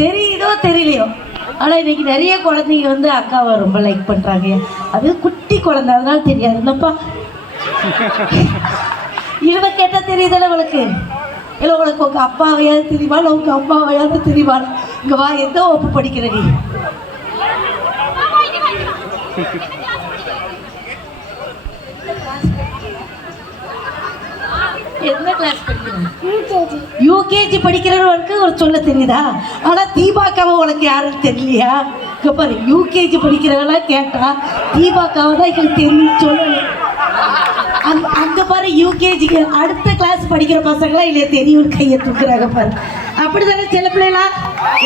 தெரியுதோ தெரியலையோ, ஆனால் இன்னைக்கு நிறைய குழந்தைங்க வந்து அக்காவை ரொம்ப லைக் பண்ணுறாங்க. அது குட்டி குழந்தை, அதனால தெரியாது இல்லைப்பா. இவ கேட்டால் தெரியுதானே அவளுக்கு? இல்லை உனக்கு உங்கள் அப்பாவையாவது தெரியுமா, இல்லை உங்கள் அம்மாவையாவது தெரியுமா? இங்கே வா, எந்த வகுப்பு படிக்கிற நீ? என்ன கிளாஸ் படிக்கிறேன்? யூகேஜி படிக்கிறவனுக்கு ஒரு சொல்ல தெரியுதா? ஆனால் தீபாக்காவை உனக்கு யாரும் தெரியலையா? இங்கே பாரு, யூகேஜி படிக்கிறவெல்லாம் கேட்டா தீபாக்காவை தான் எங்களுக்கு தெரியும் சொல்லணும். அங்கே பாரு, யூகேஜிக்கு அடுத்த கிளாஸ் படிக்கிற பசங்களாம் இல்லை தெரியும் கையை தூக்குறாங்க பாரு. அப்படி தானே சில பிள்ளைலாம்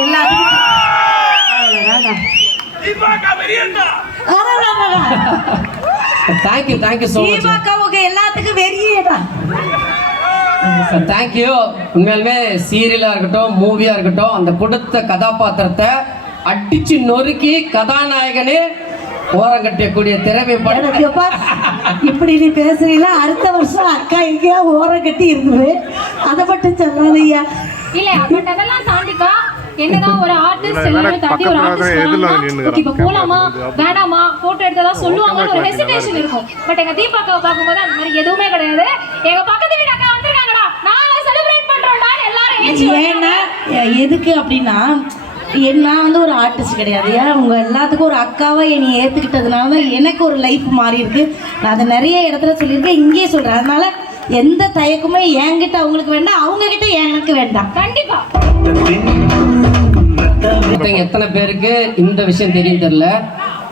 எல்லாத்துக்கும். Thank you thank you so much. தீபாக்காவுக்கு எல்லாத்துக்கும் வெறியேடா. தேங்க்யூ. உண்மையாலுமே சீரியலாக இருக்கட்டும், மூவியாக இருக்கட்டும், அந்த கொடுத்த கதாபாத்திரத்தை அடிச்சு நொறுக்கி கதாநாயகனே ஓரங்கட்டக்கூடிய திறமை படம். இப்படி நீ பேசுறீங்களா? அடுத்த வருஷம் அக்கா எங்கேயா ஓரம் கட்டி இருக்குது, அதை மட்டும் சொல்லாதீயா. இல்ல பட் அதெல்லாம் தாண்டிக்கா என்னதான் ஒரு ஆர்டிஸ்ட் எல்லாரும் தாண்டி ஒரு ஆர்டிஸ்ட் இப்ப போலாமா வேணாமா போட்டோ எடுத்ததா சொல்லுவாங்கன்னு ஒரு ஹெசிடேஷன் இருக்கும். பட் எங்க தீபாக்காவை பார்க்கும்போது அந்த மாதிரி எதுவுமே கிடையாது. எங்க பக்கத்து வீட்டு அக்கா வந்திருக்காங்கடா, நாங்க செலிப்ரேட் பண்றோம்டா எல்லாரும். ஏன்னா எதுக்கு அப்படின்னா, நான் வந்து ஒரு ஆர்டிஸ்ட் கிடையாது. ஏன் உங்கள் எல்லாத்துக்கும் ஒரு அக்காவை என்னை ஏற்றுக்கிட்டதுனால தான் எனக்கு ஒரு லைஃப் மாறி இருக்கு. நான் அதை நிறைய இடத்துல சொல்லியிருக்கேன், இங்கேயே சொல்கிறேன். அதனால எந்த தயக்கமே என்கிட்ட அவங்களுக்கு வேண்டாம், அவங்ககிட்ட எனக்கு வேண்டாம். கண்டிப்பா. எத்தனை பேருக்கு இந்த விஷயம் தெரியும் தெரியல.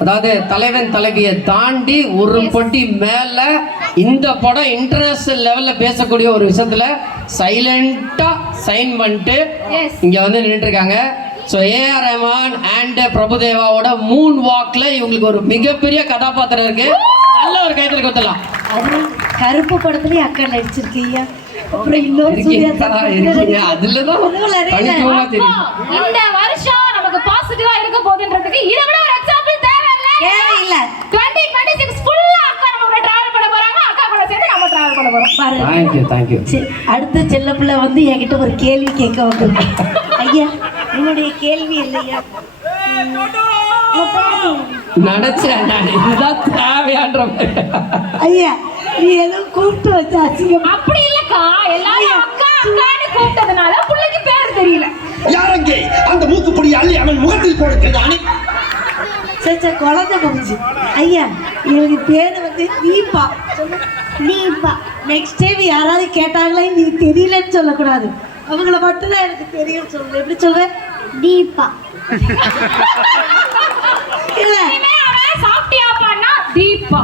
அதாவது தலைவன் தலைவியை தாண்டி ஒரு படி மேல இந்த படம் இன்டர்நேஷனல் லெவல்ல பேசக்கூடிய ஒரு விஷயத்துல சைலண்டா சைன் பண்ணிட்டு இங்க வந்து நின்றுட்டு இருக்காங்க. ஸோ ஏஆர் ரஹ்மான் அண்ட் பிரபுதேவாவோட மூன் வாக்ல இவங்களுக்கு ஒரு மிகப்பெரிய கதாபாத்திரம் இருக்கு. நல்ல ஒரு கைத்தறி கொடுத்துடலாம். அது கருப்பு படத்துலயும் அக்கா நடிச்சிருக்கீங்க. அப்புறம் இன்னொரு அதுலதான் இந்த வருஷம் நமக்கு பாசிட்டிவா இருக்க போகுதுன்றதுக்கு இதை விட ஒரு எக்ஸாம்பிள் தேவையில்லை. 2026 ஃபுல்லா அக்கா நம்ம டிராவல் பண்ண போறாங்க, அக்கா கூட சேர்ந்து நம்ம டிராவல் பண்ண போறோம். தேங்க்யூ. அடுத்த செல்ல பிள்ளை வந்து என்கிட்ட ஒரு கேள்வி கேட்க வந்திருக்கு. ஐயா, என்னுடைய கேள்வி இல்லையா? நினைச்சேன் இதுதான் தேவையான்ற. ஐயா, நீ ஏதோ கூப்பிட்டு வச்ச அசிங்கம். அப்படி இல்லக்கா, எல்லாரும் அக்கா அக்கான்னு கூப்பிட்டதுனால பிள்ளைக்கு பேர் தெரியல. யாரங்கே அந்த மூக்குப்பொடி அள்ளி அவன் முகத்தில் போடுகிறானே. சச்சா குழந்தை போச்சு. ஐயா, எனக்கு பேரு வந்து தீபா. தீபா. நெக்ஸ்ட் டைம் யாராவது கேட்டாங்களே நீ தெரியலன்னு சொல்லக்கூடாது, அவங்கள மட்டும்தான் எனக்கு தெரியும் சொல்லு. எப்படி சொல்ற? தீபா. இல்ல சாப்பிட்டியாப்பான்னா தீபா,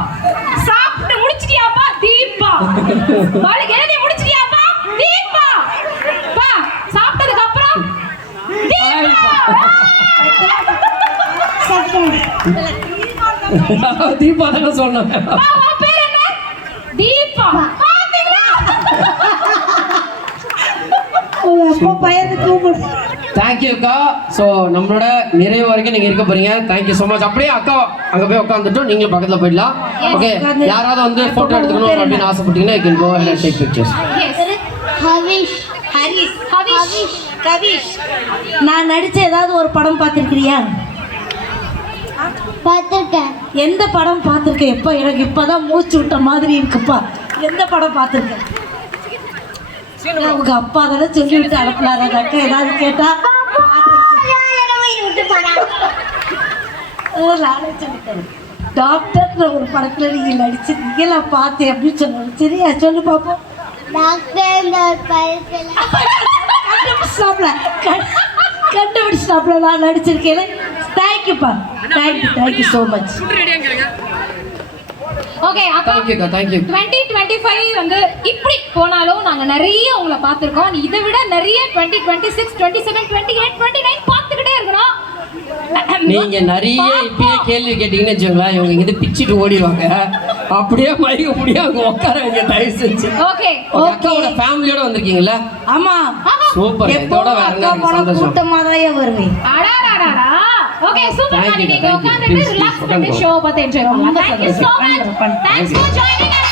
சாப்பிட்டு முடிச்சிட்டியாப்பா தீபா, பாலுக்கு எழுதி முடிச்சிட்டியாப்பா தீபா, பா சாப்பிட்டதுக்கு அப்புறம் தீபா தான சொன்னேன். பேர் என்ன? தீபா. அப்பா பையன் கூப்பிடு. தேங்க்யூக்கா. ஸோ நம்மளோட நிறைவு வரைக்கும் நீங்கள் இருக்க போறீங்க. Thank you so much. அப்படியே அக்கா அங்கே போய் உட்காந்துட்டு நீங்களும் பக்கத்தில் போயிடலாம். ஓகே, யாராவது வந்து ஃபோட்டோ எடுத்துக்கணும் அப்படின்னு ஆசைப்பட்டீங்கன்னா you can go ahead and take pictures. Harish. Harish. Harish. Kavish. நான் நடிச்ச ஏதாவது ஒரு படம் பார்த்துருக்கிறியா? பார்த்துருக்கேன். எந்த படம் பார்த்துருக்கேன்? எப்போ எனக்கு இப்போதான் மூச்சு விட்ட மாதிரி இருக்குப்பா. எந்த படம் பார்த்துருக்கேன்? உங்க அப்பா தானே சொல்லி விட்டு அனுப்பலாரு. அக்கா ஏதாவது கேட்டா டாக்டர் ஒரு படத்துல நீங்க நடிச்சிருக்கீங்க, நான் பார்த்தேன் அப்படின்னு சொன்னாங்க. சரியா சொல்லு பாப்போம். கண்டுபிடிச்சாப்ல நான் நடிச்சிருக்கேன். தேங்க்யூப்பா. Thank you so much. ஓகே அக்கா, தேங்க்யூ. 2025 வந்து இப்படி போனாலும் நாங்க நிறைய உங்களை பார்த்துருக்கோம். இதை விட நிறைய 2026, 27, 28, 29 பார்த்துக்கிட்டே இருக்கிறோம். நீங்க நிறைய இப்பயே கேள்வி கேட்டீங்கன்னு வச்சுக்கோங்களேன், இவங்க இங்க பிச்சுட்டு ஓடிடுவாங்க. அப்படியே மைக்க முடியும் அங்க உட்கார வைங்க தயவு செஞ்சு. ஓகே, அக்காவோட ஃபேமிலியோட வந்திருக்கீங்களா? ஆமா, சூப்பர். இதோட வேற என்ன சந்தோஷம். கூட்டமா தான் வருவேன். அடாடாடா. Okay, super. நீங்க உட்கார்ந்துட்டு ரிலாக்ஸ் பண்ணி ஷோ பார்த்து என்ஜாய் பண்ணலாம். Thank you so much. Thanks for joining us.